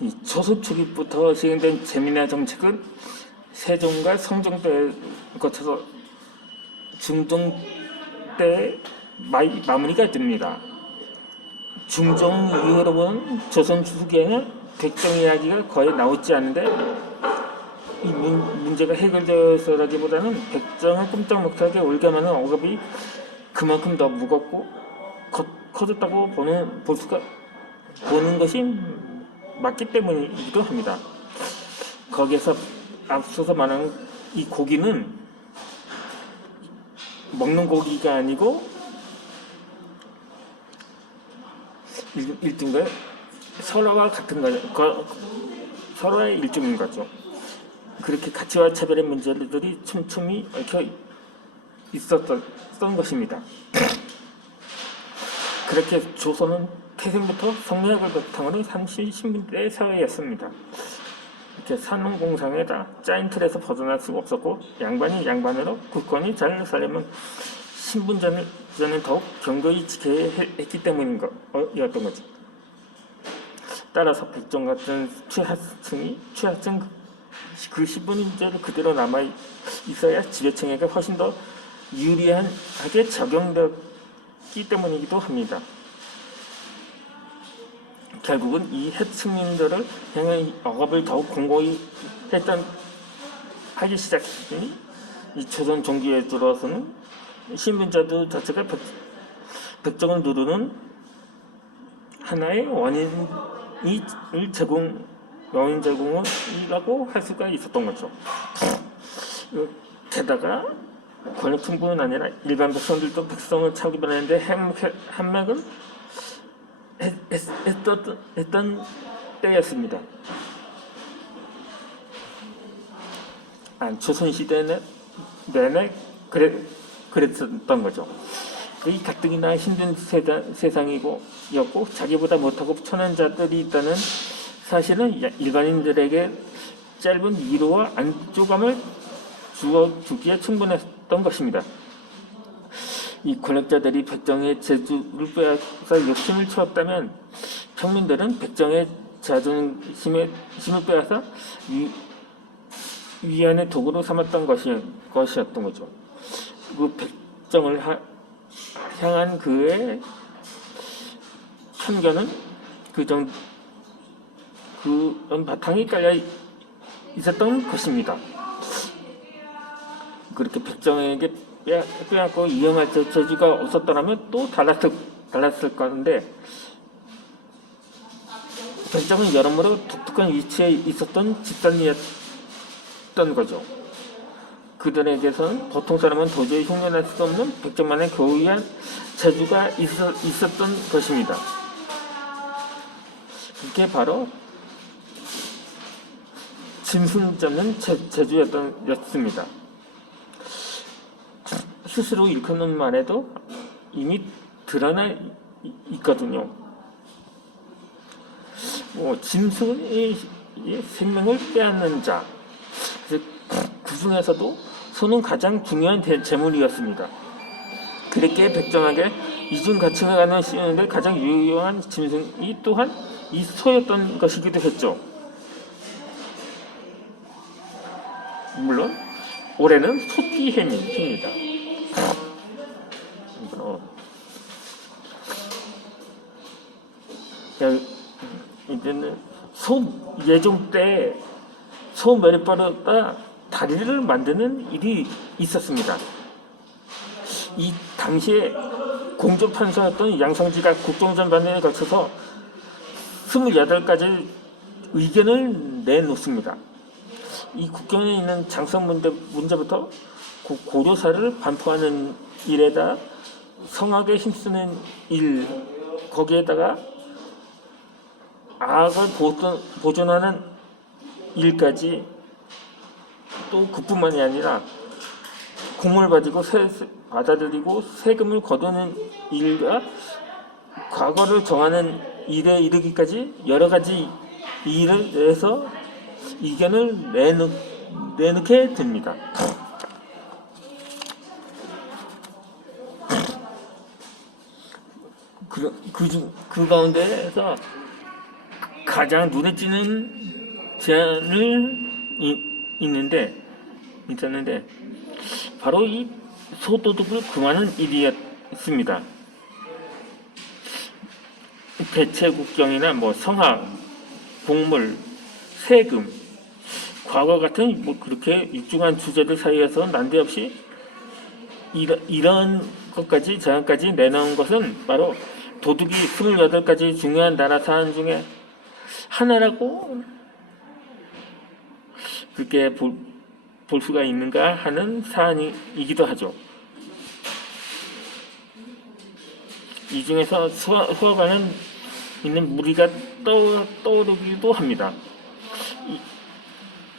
이 조선 초기부터 시행된 재민화 정책은 세종과 성종 때를 거쳐서 중종 때 마무리가 됩니다. 중종 이후로 본 조선 후기에는 백정 이야기가 거의 나오지 않는데 이 문제가 해결되어서라기보다는 백정을 꼼짝 못하게 올가매는 억압이 그만큼 더 무겁고 커졌다고 보는 것이 맞기 때문이기도 합니다. 거기에서 앞서서 말한 이 고기는 먹는 고기가 아니고 일종의 서로와 같은 거죠. 서로의 일종인 거죠. 그렇게 가치와 차별의 문제들이 촘촘히 얽혀 있었던 것입니다. 그렇게 조선은 태생부터 성리학을 바탕으로 한 신분대의 사회였습니다. 이렇게 산업공상에다 짜인 틀에서 벗어날 수가 없었고 양반이 양반으로 국권이 잘 살려면 신분전을 더욱 견고히 지켜야 했기 때문이었던 거죠. 따라서 백정 같은 취하층 그 신분제를 그대로 남아 있어야 지배층에게 훨씬 더 유리하게 적용되었기 때문이기도 합니다. 결국은 이 해층민들을 향한 억압을 더욱 공고히 하기 시작했으니 이 조선 종기에 들어와서는 신분제도 자체가 백정을 누르는 하나의 원인 제공이라고 할 수가 있었던 거죠. 게다가 권력층뿐 아니라 일반 백성들도 백성을 차기변하는데 한맥은 했던 때였습니다. 조선시대 내내 그랬었던 거죠. 이 가뜩이나 힘든 세상이고 자기보다 못하고 천한 자들이 있다는 사실은 일반인들에게 짧은 위로와 안도감을 주기에 충분했던 것입니다. 이 권력자들이 백정의 재주를 빼앗아 욕심을 채웠다면 평민들은 백정의 자존심을 빼앗아 위안의 도구로 삼았던 것이었던 거죠. 그 백정을 향한 그의 편견은 그런 바탕이 깔려 있었던 것입니다. 그렇게 백정에게 빼앗고 이용할 재주가 없었더라면 또 달랐을 건데 백정은 여러모로 독특한 위치에 있었던 집단이었던 거죠. 그들에게서는 보통 사람은 도저히 흉내낼 수 없는 백정만의 고유한 재주가 있었던 것입니다. 그게 바로 짐승 잡는 재주였습니다. 스스로 일컫는 말에도 이미 드러나 있거든요. 짐승의 생명을 빼앗는 자, 그 중에서도 소는 가장 중요한 재물이었습니다. 그렇게 백정에게 이중 가칭을 가는 시는데 가장 유용한 짐승이 또한 이 소였던 것이기도 했죠. 물론 올해는 소띠해입니다. 이제는 예종 때 소 메리빠르다 다리를 만드는 일이 있었습니다. 이 당시에 공조판사였던 양성지가 국정전반에 거쳐서 28가지 의견을 내놓습니다. 이 국경에 있는 장성 문제부터 고려사를 반포하는 일에다 성악에 힘쓰는 일, 거기에다가 악을 보존하는 일까지 또 그뿐만이 아니라 공을 받아들이고 세금을 거두는 일과 과거를 정하는 일에 이르기까지 여러 가지 일을 해서 의견을 내놓게 됩니다. 그 가운데에서 가장 눈에 띄는 제안을 있었는데 바로 이 소도둑을 금하는 일이었습니다. 대체국경이나 성학, 곡물, 세금, 과거 같은 그렇게 육중한 주제들 사이에서 난데없이 이런 것까지 제안까지 내놓은 것은 바로 도둑이 28가지 중요한 나라 사안 중에 하나라고 그렇게 볼 수가 있는가 하는 사안이기도 하죠. 이 중에서 수어가는 있는 무리가 떠오르기도 합니다.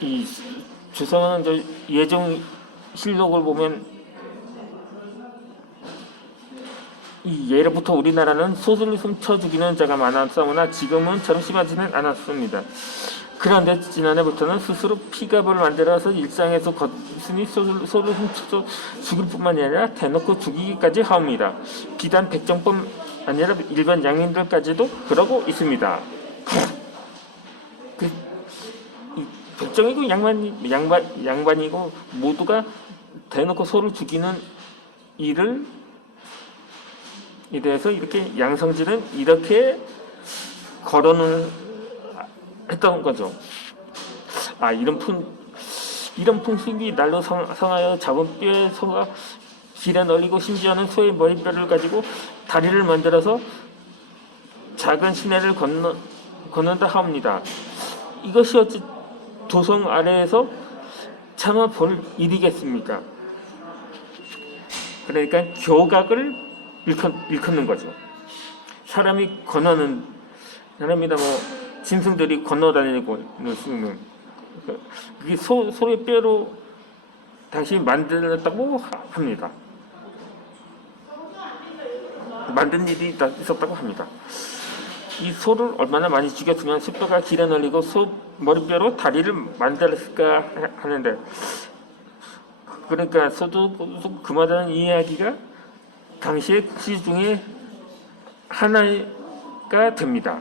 이 조선은 예종실록을 보면 예로부터 우리나라는 소를 훔쳐 죽이는 자가 많았으나 지금은 처럼 심하지는 않았습니다. 그런데 지난해부터는 스스로 피갑을 만들어서 일상에서 거스니 소를 훔쳐 죽일 뿐만이 아니라 대놓고 죽이기까지 하옵니다. 비단 백정뿐 아니라 일반 양인들까지도 그러고 있습니다. 백정이고 양반이고 모두가 대놓고 소를 죽이는 일을 에 대해서 이렇게 양성질은 이렇게 거론을 했던 거죠. 이런 풍습이 날로 성하여 잡은 뼈의 소가 길에 널리고 심지어는 소의 머리뼈를 가지고 다리를 만들어서 작은 시내를 건넌다 합니다. 이것이 어찌 도성 아래에서 참아 볼 일이겠습니까? 그러니까 교각을 일컫는 거죠. 사람이 건너는 사람이다 짐승들이 건너다니고 있는 그게 소의 뼈로 당시 만들었다고 합니다. 만든 일이 있었다고 합니다. 이 소를 얼마나 많이 죽였으면 숫뼈가 길에 널리고 소 머리뼈로 다리를 만들었을까 하는데, 그러니까 소도 금하다는 이야기가 당시의 국시 중에 하나가 됩니다.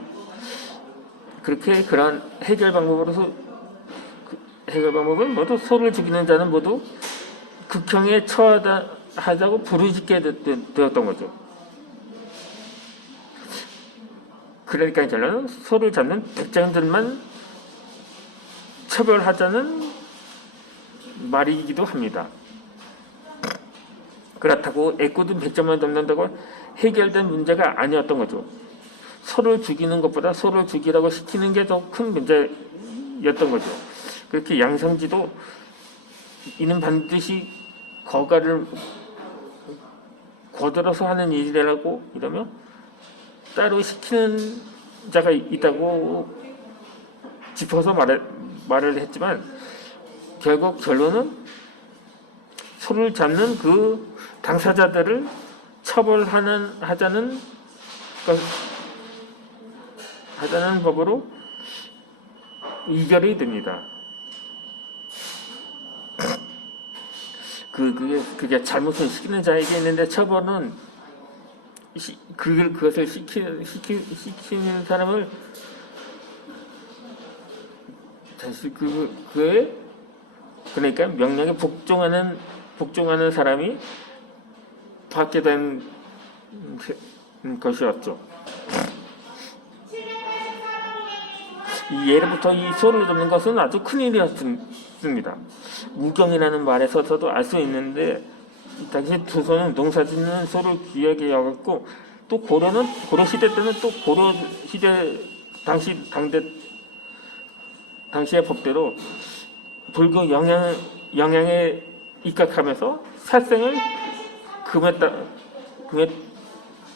그렇게 그런 해결 방법은 모두 소를 죽이는 자는 모두 극형에 처하자고 부르짖게 되었던 거죠. 그러니까 결론은 소를 잡는 백장들만 처벌하자는 말이기도 합니다. 그렇다고 애꿎은 백점만 잡는다고 해결된 문제가 아니었던 거죠. 소를 죽이는 것보다 소를 죽이라고 시키는 게 더 큰 문제였던 거죠. 그렇게 양성지도 이는 반드시 거가를 거들어서 하는 일이라고 이러면 따로 시키는 자가 있다고 짚어서 말을 했지만, 결국 결론은 소를 잡는 그 당사자들을 하자는 법으로 이결이 됩니다. 그게 잘못을 시키는 자에게 있는데, 처벌은 그것을 시키는 사람을 다시 그러니까 명령에 복종하는 사람이 받게 된 것이었죠. 예로부터 이 소를 잡는 것은 아주 큰일이었습니다. 무경이라는 말에서도 알 수 있는데, 당시 조선은 농사짓는 소를 귀하게 여겼고, 또 고려 시대 때는 또 고려 시대 당시의 법대로 불교 영향에 입각하면서 살생을 금했던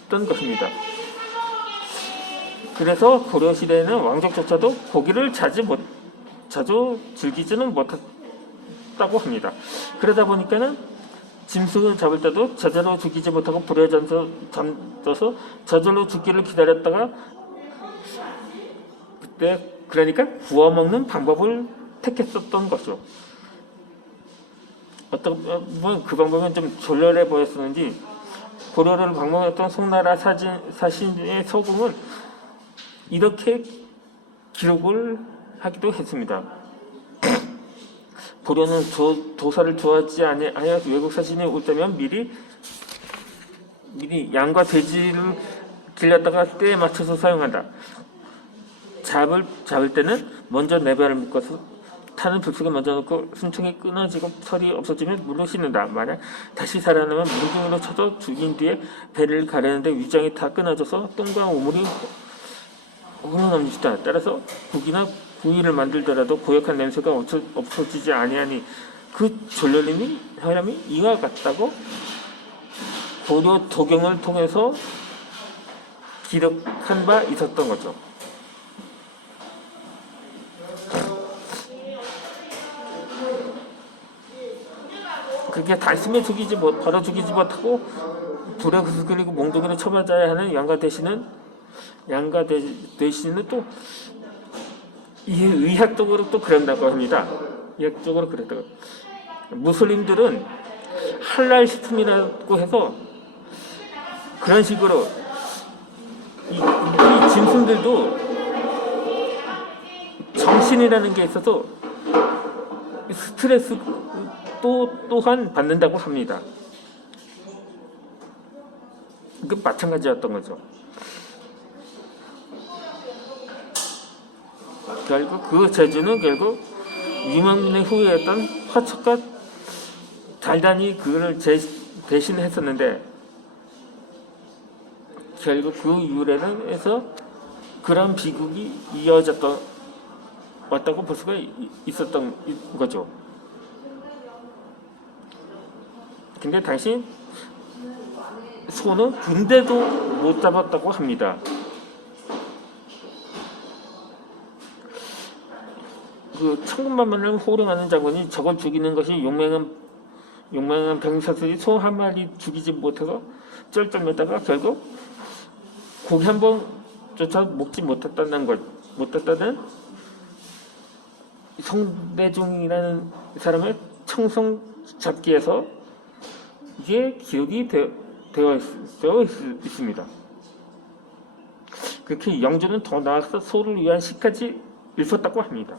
것입니다. 그래서 고려 시대에는 왕족조차도 고기를 자주 즐기지는 못했다고 합니다. 그러다 보니까는 짐승을 잡을 때도 제대로 죽이지 못하고 불에 던져서 저절로 죽기를 기다렸다가, 그러니까 구워 먹는 방법을 택했었던 거죠. 어떤 그 방법은 좀 졸렬해 보였었는지, 고려를 방문했던 송나라 사신의 서궁은 이렇게 기록을 하기도 했습니다. 고려는 도사를 좋아하지 아니하여 외국 사신이 올 때면 미리 양과 돼지를 길렀다가 때에 맞춰서 사용한다. 잡을 때는 먼저 네 발을 묶어서 타는 불속에 먼저 넣고 숨통이 끊어지고 털이 없어지면 물로 씻는다. 만약 다시 살아나면 뭉둥이로 쳐서 죽인 뒤에 배를 가르는데 위장이 다 끊어져서 똥과 오물이 흘러넘치다. 따라서 국이나 구이를 만들더라도 고약한 냄새가 없어지지 아니하니 그 졸려림이 사람이 이와 같다고 고려 도경을 통해서 기록한 바 있었던 거죠. 그렇게 단숨에 바로 죽이지 못하고 불에 그리고 몽둥이로 쳐맞아야 하는 양가 대신은 또 의학적으로 또 그런다고 합니다. 의학적으로 그랬다고. 무슬림들은 할랄 식품이라고 해서 그런 식으로 이 짐승들도 정신이라는 게 있어서 스트레스 또한 받는다고 합니다. 그 마찬가지였던 거죠. 결국 그 제주는 유명민의 후예였던 화척과 달단이 그를 대신했었는데 결국 그 유래는 해서 그런 비극이 왔다고 볼 수가 있었던 거죠. 근데 당시 소는 군대도 못 잡았다고 합니다. 그 천군만만을 호령하는 장군이 저걸 죽이는 것이 용맹한 병사들이 소 한 마리 죽이지 못해서 쩔쩔매다가 결국 고기 한 번조차 먹지 못했다는 성대중이라는 사람의 청성 잡기에서 이게 기록이 되어 있습니다. 그렇게 영조는 더 나아가서 소를 위한 시까지 읽었다고 합니다.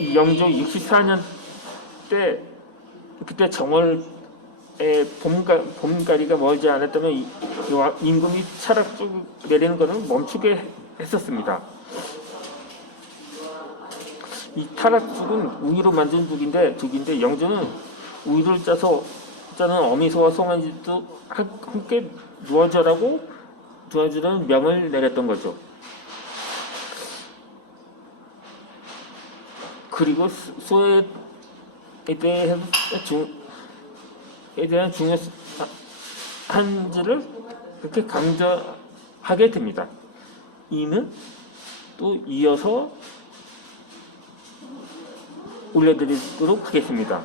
이 영조 64년 때 그때 정월에 봄가리가 멀지 않았다면 임금이 차락죽 내리는 것은 멈추게 했었습니다. 이 타락죽은 우유로 만든 죽인데 영조는 우유를 짜는 어미소와 송아지도 함께 누워주라는 명을 내렸던 거죠. 그리고 소에 대한 중요한지를 그렇게 강조하게 됩니다. 이는 또 이어서 올려드리도록 하겠습니다.